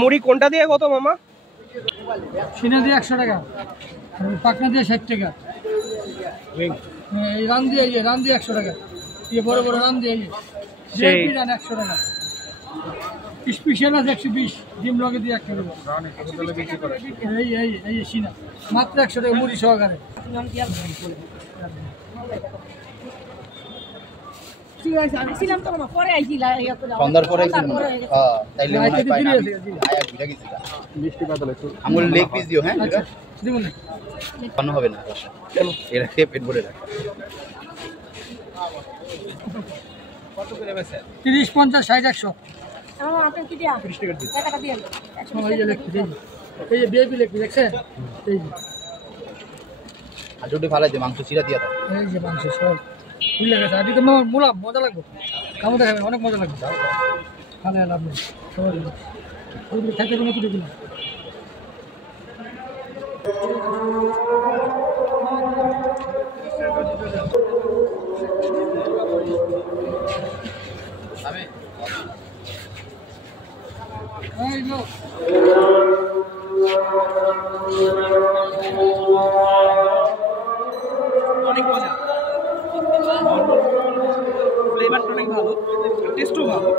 মুড়ি কোনটা দিয়ে কত মামা? সিনা দিয়ে 100 টাকা, পাকনা দিয়ে 60 টাকা, এই রান দিয়ে 100 টাকা, এই বড় বড় রান দিয়ে সেই 100 টাকা, স্পেশাল আছে 120, ডিম লগে দিয়ে 1 টাকা। এই সিনা মাত্র 100 টাকা মুড়ি সহকারে। সন্ধ্যার পরে তাইলে আমুল লেগ পিস দিও। হ্যাঁ বানো হবে না, এরা খেয়ে পেট ভরে রাখে। 30, 50, 60, 100। এই যে বেবি লেগ পিস দেখছেন, এই যে আর যদি ভালো আছে মাংস চিরা দিয়া দাও। এই যে মাংস সব ফুলে গেছে। আজকে তো মোলা মজা লাগবে, খাবো দেখাবে অনেক মজা লাগবে। খালে লাভ নেই, সবাই খেতে কোনো কিছু না। অনেক মজা, ফ্লেভারটা অনেক ভালো, টেস্টও ভালো।